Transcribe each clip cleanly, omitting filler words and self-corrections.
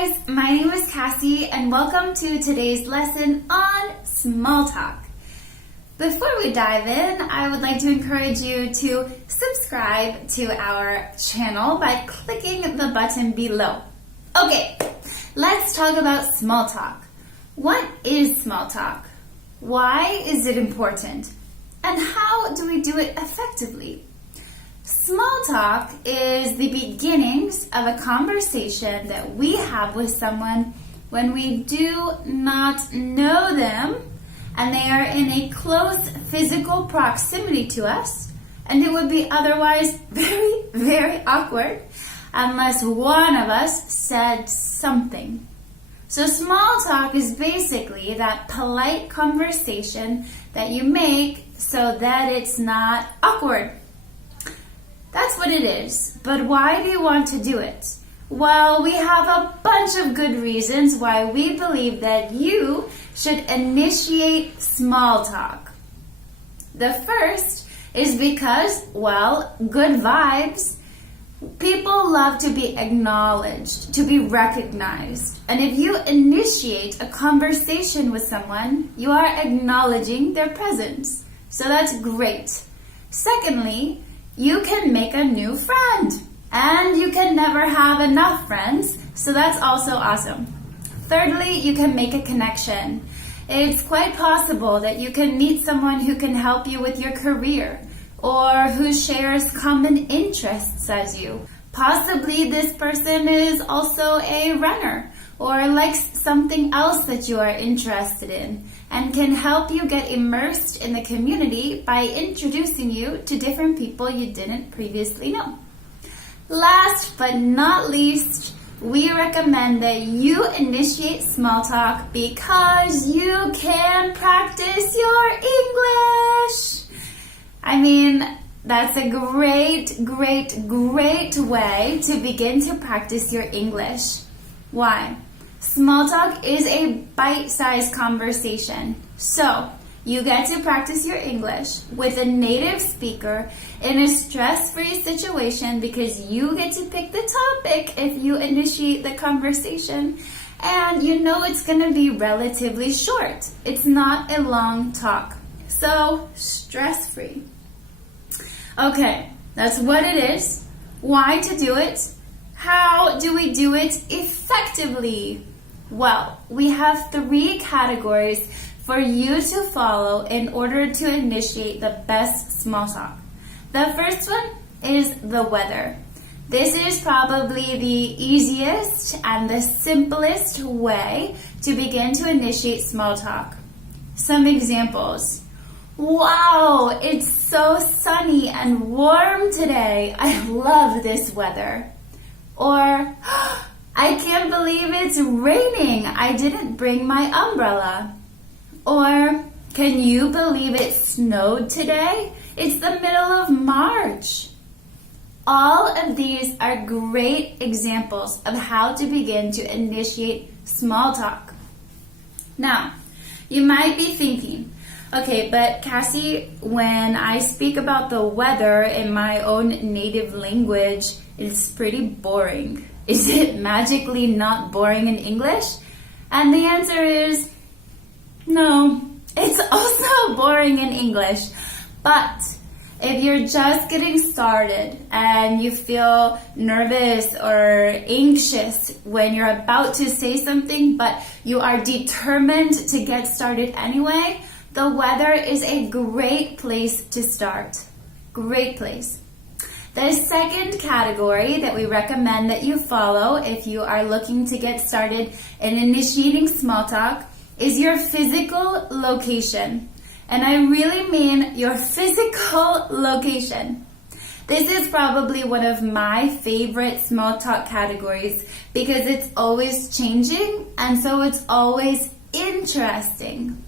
guys, my name is Cassie and welcome to today's lesson on small talk. Before we dive in, I would like to encourage you to subscribe to our channel by clicking the button below. Okay, let's talk about small talk. What is small talk? Why is it important? And how do we do it effectively? Small talk is the beginnings of a conversation that we have with someone when we do not know them and they are in a close physical proximity to us, and it would be otherwise very, very awkward unless one of us said something. So small talk is basically that polite conversation that you make so that it's not awkward. That's what it is. But why do you want to do it? Well, we have a bunch of good reasons why we believe that you should initiate small talk. The first is because, well, good vibes. People love to be acknowledged, to be recognized. And if you initiate a conversation with someone, you are acknowledging their presence. So that's great. Secondly, you can make a new friend. And you can never have enough friends, so that's also awesome. Thirdly, you can make a connection. It's quite possible that you can meet someone who can help you with your career or who shares common interests as you. Possibly this person is also a runner or likes something else that you are interested in and can help you get immersed in the community by introducing you to different people you didn't previously know. Last but not least, we recommend that you initiate small talk because you can practice your English. I mean, that's a great way to begin to practice your English. Why? Small talk is a bite-sized conversation. So, you get to practice your English with a native speaker in a stress-free situation because you get to pick the topic if you initiate the conversation. And you know it's going to be relatively short. It's not a long talk. So, stress-free. Okay, that's what it is. Why to do it? How do we do it effectively? Well, we have 3 categories for you to follow in order to initiate the best small talk. The first one is the weather. This is probably the easiest and the simplest way to begin to initiate small talk. Some examples. Wow, it's so sunny and warm today. I love this weather. Or, I can't believe it's raining. I didn't bring my umbrella. Or, can you believe it snowed today? It's the middle of March. All of these are great examples of how to begin to initiate small talk. Now, you might be thinking, okay, but Cassie, when I speak about the weather in my own native language, it's pretty boring. Is it magically not boring in English? And the answer is no. It's also boring in English. But if you're just getting started and you feel nervous or anxious when you're about to say something, but you are determined to get started anyway, the weather is a great place to start. Great place. The second category that we recommend that you follow if you are looking to get started in initiating small talk is your physical location. And I really mean your physical location. This is probably one of my favorite small talk categories because it's always changing and so it's always interesting.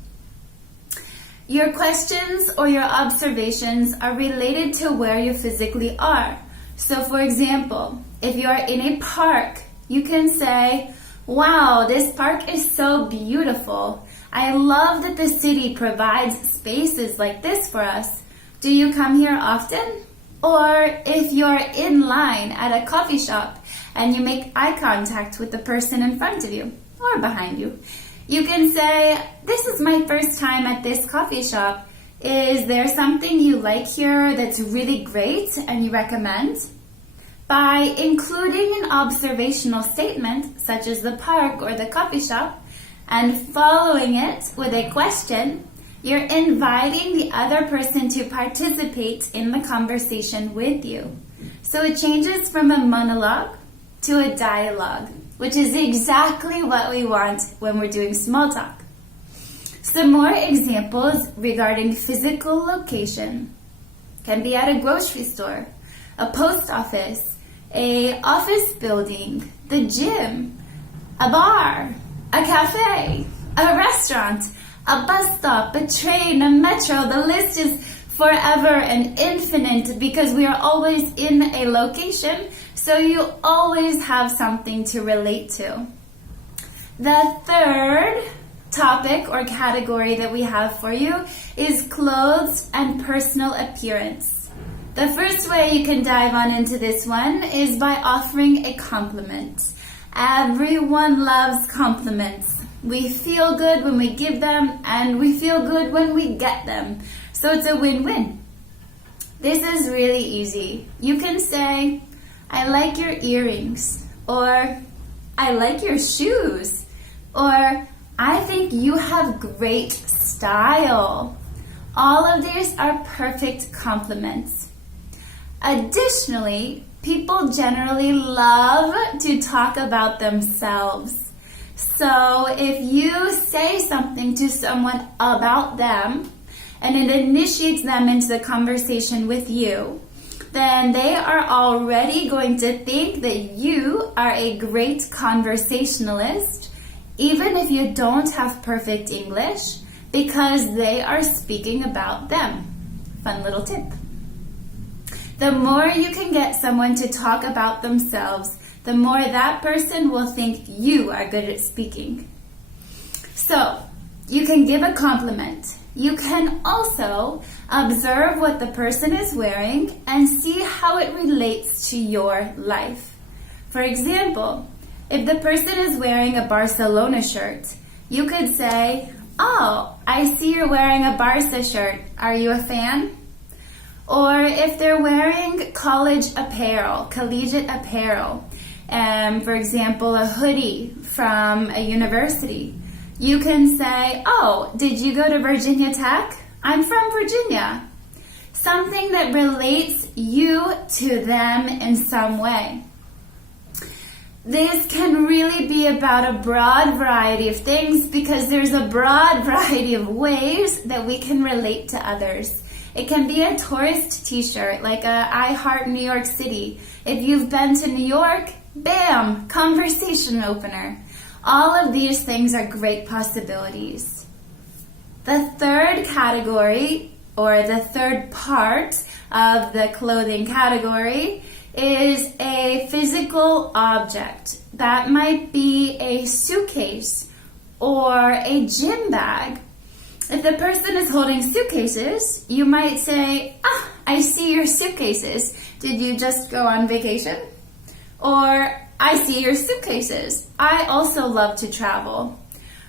Your questions or your observations are related to where you physically are. So for example, if you are in a park, you can say, wow, this park is so beautiful. I love that the city provides spaces like this for us. Do you come here often? Or if you're in line at a coffee shop and you make eye contact with the person in front of you or behind you. You can say, "This is my first time at this coffee shop. Is there something you like here that's really great and you recommend?" By including an observational statement, such as the park or the coffee shop, and following it with a question, you're inviting the other person to participate in the conversation with you. So it changes from a monologue to a dialogue, which is exactly what we want when we're doing small talk. Some more examples regarding physical location can be at a grocery store, a post office, a office building, the gym, a bar, a cafe, a restaurant, a bus stop, a train, a metro. The list is forever and infinite because we are always in a location, so you always have something to relate to. The third topic or category that we have for you is clothes and personal appearance. The first way you can dive on into this one is by offering a compliment. Everyone loves compliments. We feel good when we give them, and we feel good when we get them. So it's a win-win. This is really easy. You can say, "I like your earrings," or "I like your shoes," or "I think you have great style." All of these are perfect compliments. Additionally, people generally love to talk about themselves. So if you say something to someone about them and it initiates them into the conversation with you, then they are already going to think that you are a great conversationalist, even if you don't have perfect English, because they are speaking about them. Fun little tip. The more you can get someone to talk about themselves, the more that person will think you are good at speaking. So, you can give a compliment. You can also observe what the person is wearing and see how it relates to your life. For example, if the person is wearing a Barcelona shirt, you could say, "Oh, I see you're wearing a Barca shirt. Are you a fan?" Or if they're wearing college apparel, collegiate apparel, for example, a hoodie from a university, you can say, "Oh, did you go to Virginia Tech? I'm from Virginia." Something that relates you to them in some way. This can really be about a broad variety of things because there's a broad variety of ways that we can relate to others. It can be a tourist t-shirt, like a I Heart New York City. If you've been to New York, bam, conversation opener. All of these things are great possibilities. The third category, or the third part of the clothing category, is a physical object. That might be a suitcase or a gym bag. If the person is holding suitcases, you might say, "Ah, I see your suitcases. Did you just go on vacation?" Or, "I see your suitcases. I also love to travel."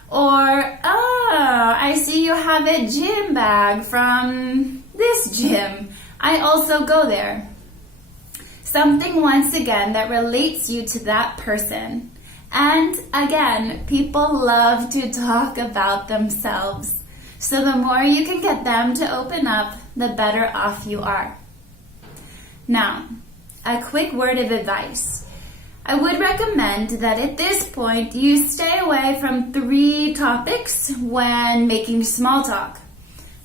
Or, "Oh, I see you have a gym bag from this gym. I also go there." Something, once again, that relates you to that person. And again, people love to talk about themselves. So the more you can get them to open up, the better off you are. Now, a quick word of advice. I would recommend that at this point you stay away from 3 topics when making small talk.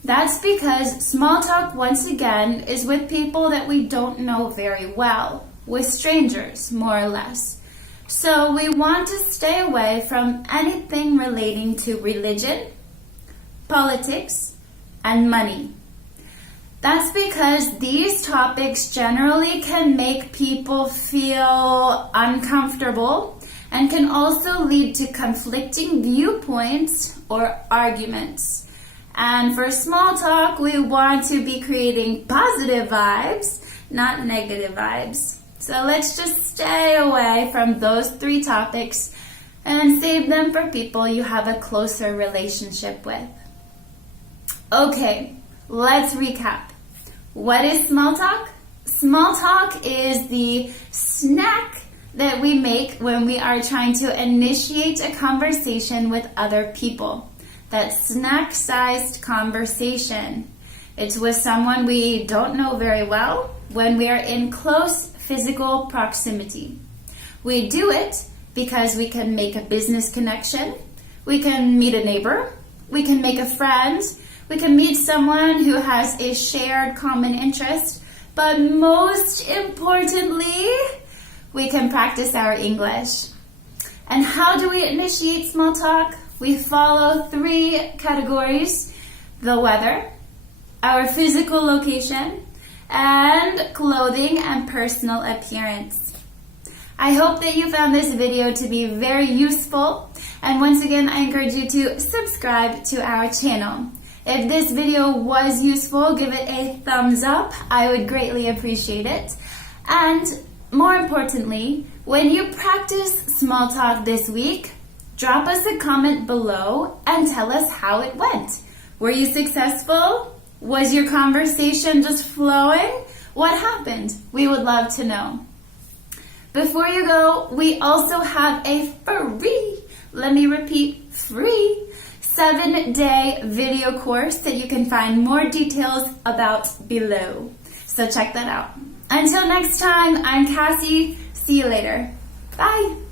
That's because small talk, once again, is with people that we don't know very well, with strangers, more or less. So we want to stay away from anything relating to religion, politics, and money. That's because these topics generally can make people feel uncomfortable and can also lead to conflicting viewpoints or arguments. And for small talk, we want to be creating positive vibes, not negative vibes. So let's just stay away from those 3 topics and save them for people you have a closer relationship with. Okay, let's recap. What is small talk? Small talk is the snack that we make when we are trying to initiate a conversation with other people. That snack-sized conversation. It's with someone we don't know very well when we are in close physical proximity. We do it because we can make a business connection, we can meet a neighbor, we can make a friend, we can meet someone who has a shared common interest, but most importantly, we can practice our English. And how do we initiate small talk? We follow 3 categories: the weather, our physical location, and clothing and personal appearance. I hope that you found this video to be very useful, and once again I encourage you to subscribe to our channel. If this video was useful, give it a thumbs up. I would greatly appreciate it. And more importantly, when you practice small talk this week, drop us a comment below and tell us how it went. Were you successful? Was your conversation just flowing? What happened? We would love to know. Before you go, we also have a free, let me repeat, free 7-day video course that you can find more details about below. So check that out. Until next time, I'm Cassie. See you later. Bye.